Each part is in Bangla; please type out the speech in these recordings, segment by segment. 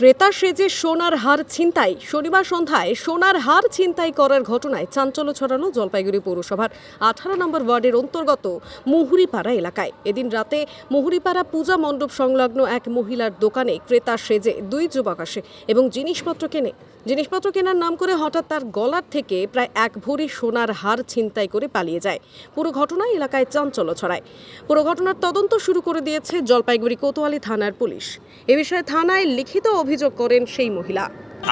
ক্রেতা সেজে সোনার হার ছিনতাই। শনিবার সন্ধ্যায় সোনার হার ছিনতাই করার ঘটনায় চাঞ্চল্য ছড়ানো জলপাইগুড়ি পৌরসভার আঠারো নম্বর ওয়ার্ডের অন্তর্গত মুহুরিপাড়া এলাকায়। এদিন রাতে মুহুরিপাড়া পূজা মণ্ডপ সংলগ্ন এক মহিলার দোকানে ক্রেতা সেজে দুই যুবক আসে এবং জিনিসপত্র কেনে। জিনিসপত্র কেনার নাম করে হঠাৎ তার গলার থেকে প্রায় এক ভরি সোনার হার ছিনতাই করে পালিয়ে যায়। পুরো ঘটনায় এলাকায় চাঞ্চল্য ছড়ায়। পুরো ঘটনার তদন্ত শুরু করে দিয়েছে জলপাইগুড়ি কোতোয়ালি থানার পুলিশ। এ বিষয়ে থানায় লিখিত অভিযোগ করেন সেই মহিলা।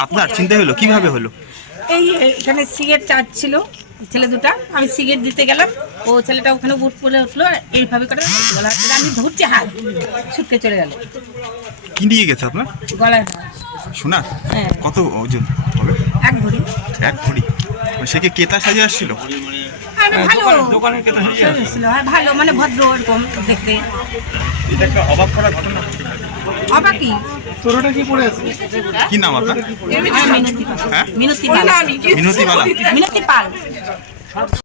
আপনার চিন্তা হলো? কীভাবে হলো? এই এখানে সিগারেট চার্জ ছিল ছেলে দুটা। আমি সিগারেট দিতে গেলাম। ও ছেলেটা ওখানে বুট পরে উঠল আর এইভাবে করে গলা আমি ধরছি হাত ছুটকে চলে গেল। কি নিয়ে গেছে আপনার? গলায় শোনা হ্যাঁ। কত ওজন হবে? এক ভরি। এক ভরি? সে কি কেতা সাজে আসছিল? আর ভালো। দোকানের কেতা সাজে ছিল ভালো মানে ভদ্র এরকম দেখতে। এটা একটা অবাক করা ঘটনা। অবাকি কি নাম আপনার? মিনতি পাল হ্যাঁ? মিনতি পাল মিনতি পাল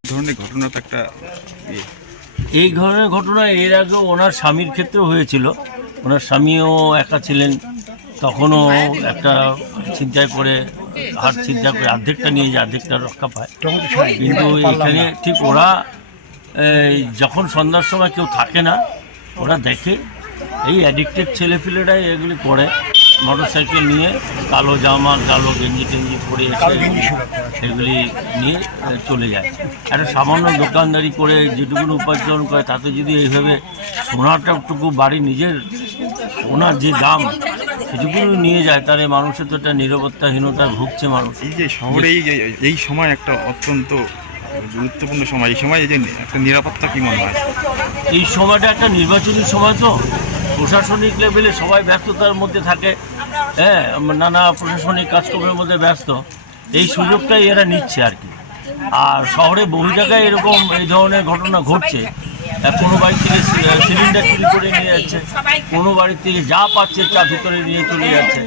এই ধরনের ঘটনা তো একটা ইয়ে। এই ধরনের ঘটনা এর আগেও ওনার স্বামীর ক্ষেত্রেও হয়েছিল। ওনার স্বামীও একা ছিলেন। তখনও একটা চিন্তায় করে হাত চিন্তা করে অর্ধেকটা নিয়ে যায় অর্ধেকটা রক্ষা পায়। কিন্তু এখানে ঠিক ওরা যখন সন্ধ্যার সময় কেউ থাকে না ওরা দেখে এই অ্যাডিক্টেড ছেলেপিলেরাই এগুলি করে। মোটর সাইকেল নিয়ে কালো জামা কালো গেঞ্জি টেঞ্জি পরে সেগুলি নিয়ে চলে যায়। একটা সামান্য দোকানদারি করে যেটুকুন উপার্জন করে তাতে যদি এইভাবে সোনাটাটুকু বাড়ি নিজের সোনার যে দাম সেটুকুনি নিয়ে যায় তাহলে মানুষের তো একটা নিরাপত্তাহীনতায় ভুগছে মানুষ। এই যে শহরে এই সময় একটা অত্যন্ত গুরুত্বপূর্ণ সময় এই সময় এই যে একটা নিরাপত্তা কি মনে হয়? এই সময়টা একটা নির্বাচনী সময় তো। প্রশাসনিক লেভেলে সবাই ব্যস্ততার মধ্যে থাকে। হ্যাঁ নানা প্রশাসনিক কাজকর্মের মধ্যে ব্যস্ত। এই সুযোগটাই এরা নিচ্ছে আর কি। আর শহরে বহু জায়গায় এরকম এই ধরনের ঘটনা ঘটছে। কোনো বাড়ি থেকে সিলিন্ডার চুরি করে নিয়ে যাচ্ছে, কোনো বাড়ি থেকে যা পাচ্ছে তা ভিতরে নিয়ে চলে যাচ্ছে।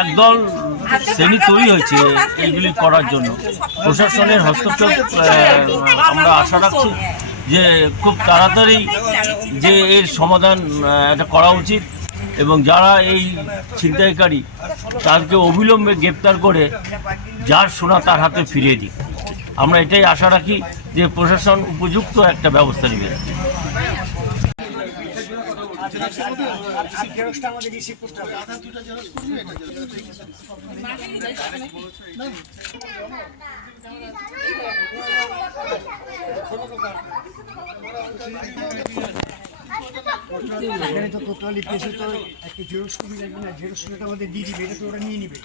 একদল শ্রেণি তৈরি হয়েছে এইগুলি করার জন্য। প্রশাসনের হস্তক্ষেপ আমরা আশা রাখছি যে খুব তাড়াতাড়ি যে এর সমাধান এটা করা উচিত এবং যারা এই ছিনতাইকারী, তাদেরকে অবিলম্বে গ্রেপ্তার করে যার সোনা তার হাতে ফিরিয়ে দিই আমরা এটাই আশা রাখি যে প্রশাসন উপযুক্ত একটা ব্যবস্থা নেবে। এখানে তো কোতোয়ালি পেশে তো একটা জেরক্স কপি লাগবে না জেরক্স আমাদের দিয়ে দিবে, এটা তো ওরা নিয়ে নিবে।